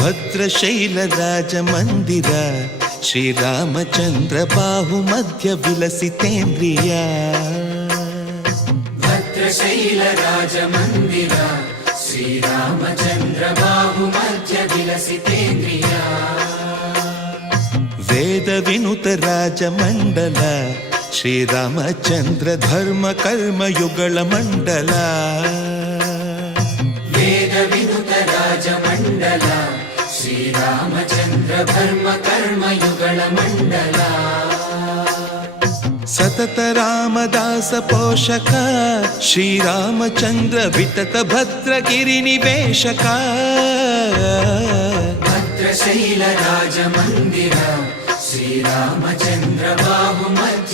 ಭದ್ರಶೈಲ ರಾಜ ಮಂದಿರ ಶ್ರೀರಾಮಚಂದ್ರ ಬಾಹು ಮಧ್ಯ ವಿಲಸಿತೇಂದ್ರಿಯ. ಭದ್ರಶೈಲ ರಾಜ ಮಂದಿರ ಶ್ರೀರಾಮಚಂದ್ರ ಬಾಹು ಮಧ್ಯ ವಿಲಸಿತೇಂದ್ರಿಯ. ವೇದ ವಿನುತ ರಾಜ ಮಂಡಲ ಶ್ರೀರಾಮಚಂದ್ರ ಧರ್ಮ ಕರ್ಮ ಯುಗಳ ಮಂಡಲ. ವೇದ ವಿನುತ ರಾಜ ಮಂಡಲ ಶ್ರೀರಾಮಚಂದ್ರ ಧರ್ಮ ಕರ್ಮ ಯುಗಳ ಮಂಡಲ. ಸತತ ರಾಮದಾಸ ಪೋಷಕ ಶ್ರೀರಾಮಚಂದ್ರ ವಿತತ ಭದ್ರಗಿರಿ ನಿವೇಶಕ. ಭದ್ರಶೈಲ ರಾಜ ಮಂದಿರ ಶ್ರೀರಾಮಚಂದ್ರ ಬಾಹು ಮಧ್ಯ